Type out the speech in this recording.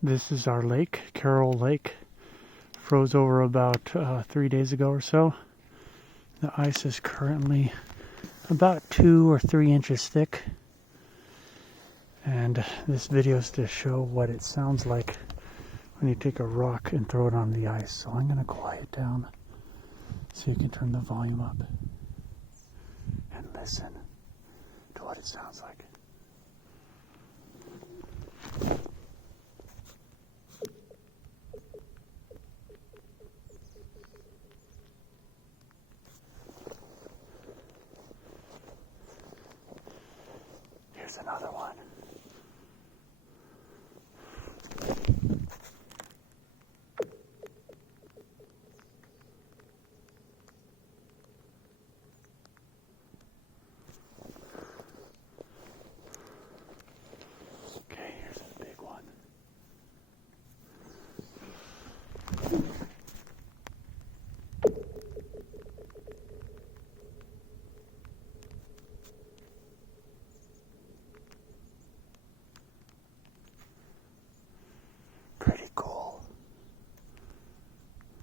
This is our lake, Carroll Lake. Froze over about 3 days ago or so. The ice is currently about 2 or 3 inches thick. And this video is to show what it sounds like when you take a rock and throw it on the ice. So I'm going to quiet down so you can turn the volume up and listen to what it sounds like.